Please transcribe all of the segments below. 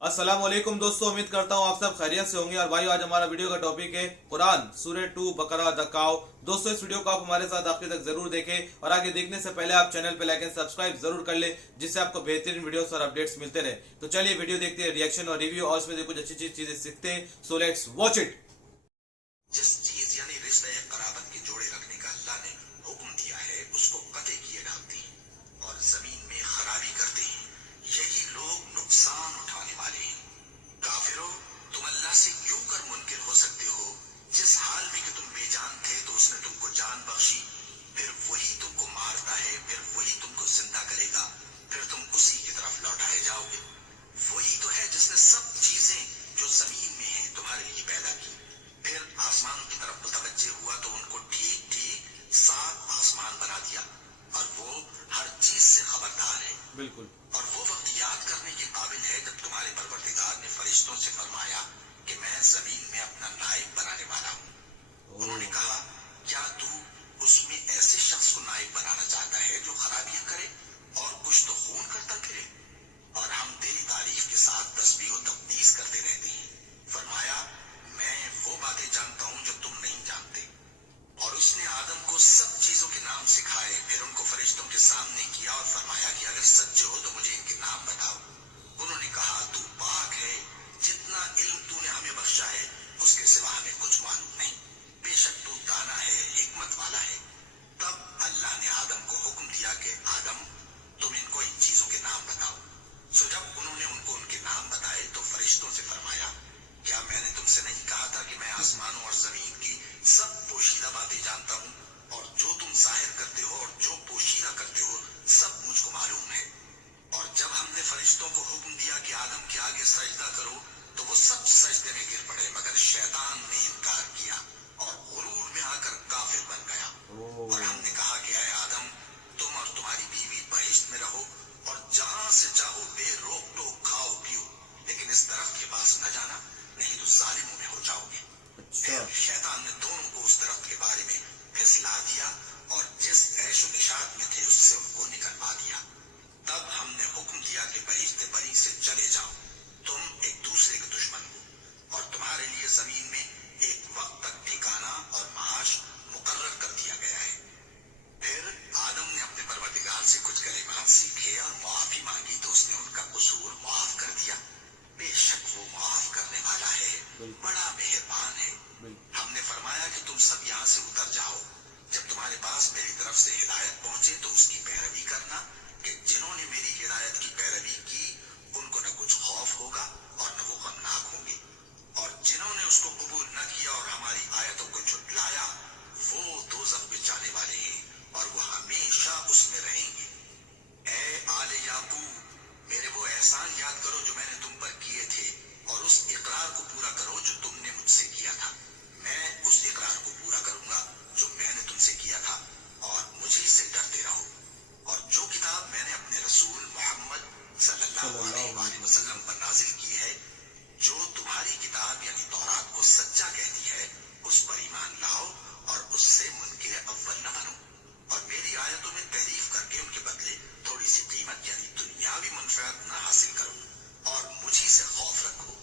अस्सलाम वालेकुम दोस्तों, उम्मीद करता हूँ आप सब खैरियत से होंगे। और भाइयों, आज हमारा वीडियो का टॉपिक है कुरान सूरह 2 बकरा द काव। दोस्तों, इस वीडियो को आप हमारे साथ आखिर तक जरूर देखें और आगे देखने से पहले आप चैनल पे लाइक एंड सब्सक्राइब जरूर कर ले, जिससे आपको बेहतरीन वीडियोस और अपडेट्स मिलते रहे। तो चलिए वीडियो देखते हैं, रिएक्शन और रिव्यू, और इसमें से कुछ अच्छी चीजें सीखते हैं। So let's watch it. जिस चीज यानी रिश्ते कराबत के जोड़े रखने का अल्लाह ने हुक्म दिया है, उसको कते किए डालते हैं और जमीन में खराबी करते हैं। यही लोग नुकसान उठाने वाले हैं। काफिरों, तुम अल्लाह से क्यों कर मुनकिर हो सकते हो? जिस हाल में कि तुम बेजान थे तो उसने तुमको जान बख्शी, फिर वही तुमको मारता है, फिर वही तुमको जिंदा करेगा, फिर तुम उसी की तरफ लौटाए जाओगे। वही तो है जिसने सब चीजें जो जमीन में हैं तुम्हारे लिए पैदा की। फिर आसमान की तरफ मुतवज्जे हुआ तो उनको ठीक ठीक 7 आसमान बना दिया, और वो हर चीज से खबरदार है। बिल्कुल। और वो वक्त याद करने के काबिल है जब तुम्हारे परवरदिगार ने फरिश्तों से फरमाया कि मैं जमीन में अपना नाइब बनाने वाला हूँ। उन्होंने कहा, क्या तू उसमें ऐसे शख्स को नाइब बनाना चाहता है जो खराबियां करे और कुछ तो खून करता फिरे? और हम तेरी तारीफ के साथ तस्बीह और तकदीस करते रहते हैं। फरमाया, मैं वो बातें जानता हूँ जो तुम नहीं जानते। और उसने आदम को सब चीजों के नाम सिखाए, फिर उनको फरिश्तों के सामने किया और फरमाया कि अगर सच्चे हो तो मुझे इनके नाम बताओ। उन्होंने कहा, तू पाक है, जितना इल्म तूने हमें बख्शा है उसके सिवा हमें कुछ मालूम नहीं। बेशक तू दाना है, हिकमत वाला है। तब अल्लाह ने आदम को हुक्म दिया कि आदम, तुम इनको इन चीजों के नाम बताओ। सो जब उन्होंने उनको उनके नाम बताए तो फरिश्तों से फरमाया, क्या मैंने तुमसे नहीं कहा था कि मैं आसमानों और जमीन की सब पोशीदा बातें जानता हूँ, और जो तुम जाहिर करते हो और जो पोशीदा करते हो सब मुझको मालूम है। और जब हमने फरिश्तों को हुक्म दिया कि आदम के आगे सजदा करो तो वो सब सजदे में गिर पड़े, मगर शैतान ने इनकार किया और गुरूर में आकर काफिर बन गया। और हमने कहा कि ऐ आदम, तुम और तुम्हारी बीवी बहिश्त में रहो और जहां से चाहो बेरोक टोक खाओ पियो, लेकिन इस दरख्त के पास न जाना, नहीं तो जालिमों में हो जाओगे। फिर शैतान ने दोनों को उस दरख्त के बारे में फिसला दिया और जिस ऐशो निशात में थे उससे उनको निकलवा दिया। तब हमने हुक्म दिया कि बहिश्त बरी से चले जाओ, तुम एक दूसरे के दुश्मन हो, और तुम्हारे लिए जमीन में एक वक्त तक ठिकाना और माश मुकर्रर कर दिया गया है। फिर आदम ने अपने परवरदिगार से कुछ कलिमात सीखे और मुआफी मांगी तो उसने उनका कसूर माफ कर दिया। बेशक वो माफ करने वाला है, बड़ा मेहरबान है। हमने फरमाया कि तुम सब यहाँ से उतर जाओ, जब तुम्हारे पास मेरी तरफ से हिदायत पहुंचे तो उसकी पैरवी करना, कि जिन्होंने मेरी हिदायत की पैरवी की उनको न कुछ खौफ होगा और न वो गमनाक होंगे, और जिन्होंने उसको कबूल न किया और हमारी आयतों को झुटलाया वो दोज़ख में जाने वाले हैं और वो हमेशा उसमें रहेंगे। ऐ आले याकूब, मेरे वो एहसान याद करो जो मैंने तुम पर किए थे, और उस इकरार को पूरा करो जो तुमने मुझसे किया था। मैं उस इकरार को पूरा करूंगा जो मैंने तुमसे किया था, और मुझे से डरते रहो। और जो किताब मैंने अपने रसूल मोहम्मद सल्लल्लाहु अलैहि वसल्लम पर नाजिल की है, जो तुम्हारी किताब यानी तौरात को सच्चा कहती है, उस पर ईमान लाओ और उससे मुनकिर अव्वल न बनो, और मेरी आयतों में तहरीफ करके उनके बदले थोड़ी सी कीमत यानी दुनियावी मुनफियत न हासिल करो, और मुझी से खौफ रखो,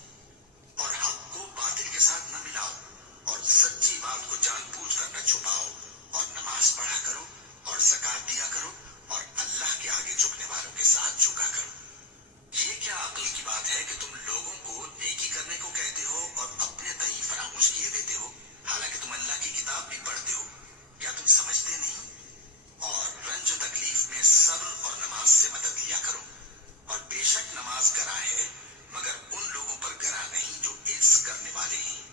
और हक को बातिल के साथ न मिलाओ, और सच्ची बात को जानबूझ कर न छुपाओ, और नमाज पढ़ा करो और ज़कात दिया करो, और अल्लाह के आगे झुकने वालों के साथ झुका करो। ये क्या अक्ल की बात है कि तुम लोगों को नेकी करने को कहते हो और अपने तई फरामोश किए देते हो, हालांकि तुम अल्लाह की किताब भी पढ़ते हो। क्या तुम समझते नहीं? और रंज तकलीफ में सब्र और नमाज से मदद लिया करो, और बेशक नमाज गरा है, मगर उन लोगों पर गरा नहीं जो इज्ज करने वाले हैं,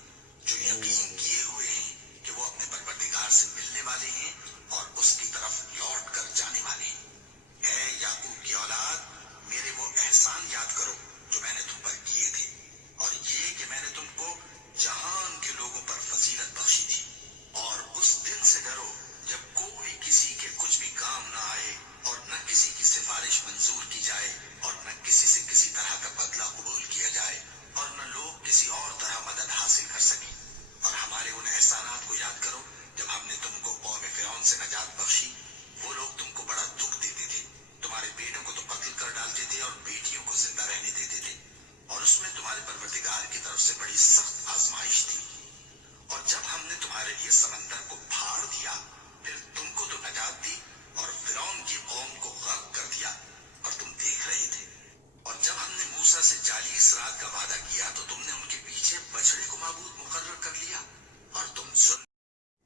जो यकीन किए हुए हैं कि वो अपने परवरदिगार से मिलने वाले हैं और उसकी तरफ लौट कर जाने वाले हैं। ऐ याकूब की औलाद, मेरे वो एहसान याद करो जो मैंने तुम पर किए थे, और ये कि मैंने तुमको जहान के लोगों पर फजीलत बख्शी थी। और उस दिन से डरो जब कोई किसी के कुछ भी काम न आए, और न किसी की सिफारिश मंजूर की जाए, और न किसी से किसी तरह का बदला कबूल किया जाए, और न लोग किसी और तरह मदद हासिल कर सके। और हमारे उन एहसानात को याद करो जब हमने तुमको कौम फिरौन से नजात बख्शी। वो लोग तुमको बड़ा दुख देते थे, तुम्हारे बेटों को तो कत्ल कर डालते थे और बेटियों को जिंदा रहने देते की तरफ से बड़ी सख्त आजमाइश थी, और जब हमने तुम्हारे लिए समंदर को फाड़ दिया, फिर तुमको तो नजात दी और फिरौन की कौम को गर्क कर दिया, और तुम देख रहे थे। और जब हमने मूसा से 40 रात का वादा किया, तो तुमने उनके पीछे बछड़े को माबूद मुकर्रर कर लिया, और तुम सुन।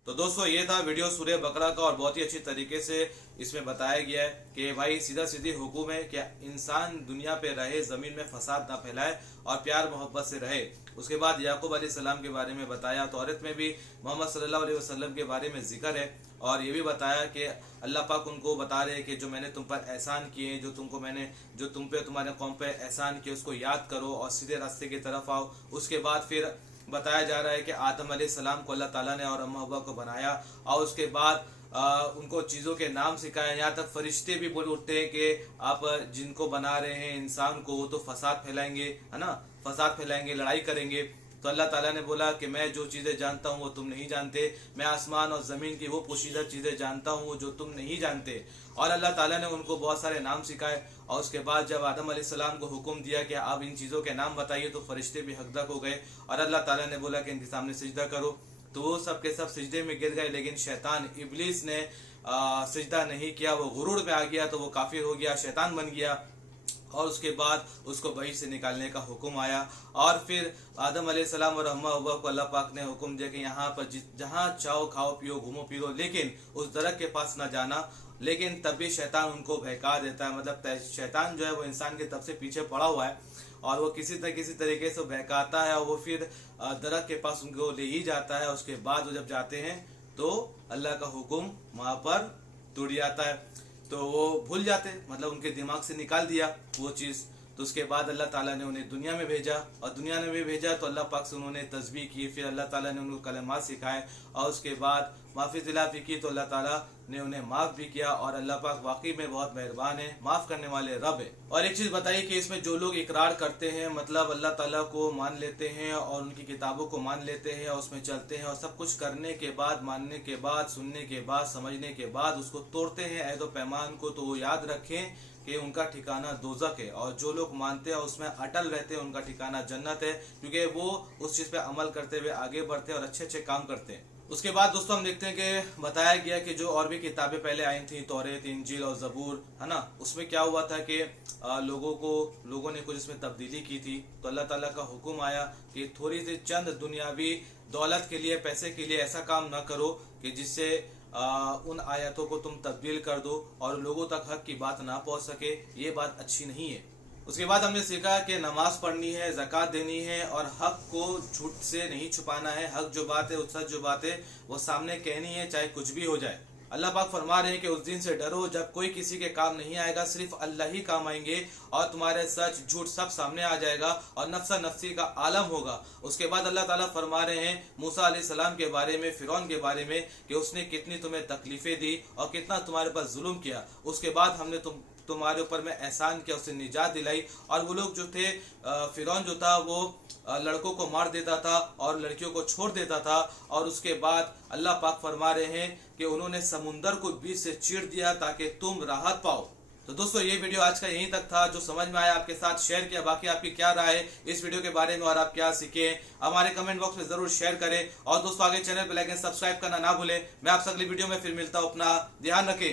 तो दोस्तों ये था वीडियो सूरह बकरा का, और बहुत ही अच्छी तरीके से इसमें बताया गया है कि भाई सीधा सीधी हुक्म है कि इंसान दुनिया पे रहे, जमीन में फसाद ना फैलाए और प्यार मोहब्बत से रहे। उसके बाद याकूब अलैहिस्सलाम के बारे में बताया, तौरात में भी मोहम्मद सल्लल्लाहु अलैहि वसल्लम के बारे में जिक्र है, और ये भी बताया कि अल्लाह पाक उनको बता रहे हैं कि जो मैंने तुम पर एहसान किए, जो तुम पे तुम्हारे कौम पे एहसान किए, उसको याद करो और सीधे रास्ते की तरफ आओ। उसके बाद फिर बताया जा रहा है कि आदम अलैहिस्सलाम को अल्लाह ताला ने और अम्मा हव्वा को बनाया, और उसके बाद उनको चीज़ों के नाम सिखाया। यहाँ तक फरिश्ते भी बोल उठते हैं कि आप जिनको बना रहे हैं इंसान को, वो तो फसाद फैलाएंगे, है ना, फसाद फैलाएंगे, लड़ाई करेंगे। तो अल्लाह ताला ने बोला कि मैं जो चीज़ें जानता हूँ वो तुम नहीं जानते, मैं आसमान और ज़मीन की वो पोशीदा चीज़ें जानता हूँ जो तुम नहीं जानते। और अल्लाह ताला ने उनको बहुत सारे नाम सिखाए, और उसके बाद जब आदम अलैहिस्सलाम को हुक्म दिया कि आप इन चीज़ों के नाम बताइए, तो फरिश्ते भी हकदक हो गए, और अल्लाह ताला ने बोला कि इनके सामने सिजदा करो, तो वो सब के सब सिजदे में गिर गए। लेकिन शैतान इब्लीस ने सिजदा नहीं किया, वो गुरूर में आ गया, तो वो काफिर हो गया, शैतान बन गया, और उसके बाद उसको बही से निकालने का हुक्म आया। और फिर आदम अलैहिस्सलाम और अम्मा हव्वा को अल्लाह पाक ने हुक्म दिया कि यहाँ पर जहाँ चाहो खाओ पियो घूमो फिरो, लेकिन उस दरख्त के पास ना जाना। लेकिन तब भी शैतान उनको बहका देता है, मतलब शैतान जो है वो इंसान के तब से पीछे पड़ा हुआ है, और वो किसी तरीके से बहकाता है, और वो फिर दरख्त के पास उनको ले ही जाता है। उसके बाद वो जब जाते हैं तो अल्लाह का हुक्म वहां पर टूट जाता है, तो वो भूल जाते, मतलब उनके दिमाग से निकाल दिया वो चीज़। तो उसके बाद अल्लाह ताला ने उन्हें दुनिया में भेजा, और दुनिया में भेजा तो अल्लाह पाक से उन्होंने तस्बीह की, फिर अल्लाह ताला ने उनको कलमात सिखाए, और उसके बाद माफ़ी तिलाफी की, तो अल्लाह ताला ने उन्हें माफ़ भी किया। और अल्लाह पाक वाकई में बहुत मेहरबान है, माफ़ करने वाले रब है। और एक चीज़ बताइए कि इसमें जो लोग इकरार करते हैं, मतलब अल्लाह ताला को मान लेते हैं और उनकी किताबों को मान लेते हैं और उसमें चलते हैं, और सब कुछ करने के बाद, मानने के बाद, सुनने के बाद, समझने के बाद उसको तोड़ते हैं अहद व पैमान को, तो वो याद रखें कि उनका ठिकाना दोज़ख है। और जो लोग मानते हैं उसमें अटल रहते हैं, उनका ठिकाना जन्नत है, क्योंकि वो उस चीज़ पे अमल करते हुए आगे बढ़ते हैं और अच्छे अच्छे काम करते हैं। उसके बाद दोस्तों हम देखते हैं कि बताया गया कि जो और भी किताबें पहले आई थी, तौरात, इंजील और ज़बूर, है ना, उसमें क्या हुआ था कि लोगों ने कुछ इसमें तब्दीली की थी। तो अल्लाह ताला का हुक्म आया कि थोड़ी सी चंद दुनियावी दौलत के लिए, पैसे के लिए ऐसा काम ना करो कि जिससे उन आयतों को तुम तब्दील कर दो और लोगों तक हक की बात ना पहुंच सके, ये बात अच्छी नहीं है। उसके बाद हमने सीखा कि नमाज पढ़नी है, ज़कात देनी है, और हक को झूठ से नहीं छुपाना है। हक जो बात है, सच जो बात है, वो सामने कहनी है, चाहे कुछ भी हो जाए। अल्लाह पाक फरमा रहे हैं कि उस दिन से डरो जब कोई किसी के काम नहीं आएगा, सिर्फ अल्लाह ही काम आएंगे, और तुम्हारे सच झूठ सब सामने आ जाएगा, और नफ्सा नफ्सी का आलम होगा। उसके बाद अल्लाह ताला फरमा रहे हैं मूसा अलैहिस्सलाम के बारे में, फिरौन के बारे में, कि उसने कितनी तुम्हें तकलीफें दी और कितना तुम्हारे पास जुल्म किया। उसके बाद हमने तुम्हारे ऊपर में एहसान किया, उससे निजात दिलाई। और वो लोग जो थे, फिरौन जो था वो लड़कों को मार देता था और लड़कियों को छोड़ देता था। और उसके बाद अल्लाह पाक फरमा रहे हैं कि उन्होंने समुंदर को बीच से चीर दिया ताकि तुम राहत पाओ। तो दोस्तों ये वीडियो आज का यहीं तक था, जो समझ में आया आपके साथ शेयर किया। बाकी आपकी क्या राय है इस वीडियो के बारे में और आप क्या सीखे, हमारे कमेंट बॉक्स में जरूर शेयर करें। और दोस्तों आगे चैनल पर लाइक एंड सब्सक्राइब करना ना भूलें। मैं आपसे अगली वीडियो में फिर मिलता हूँ, अपना ध्यान रखें।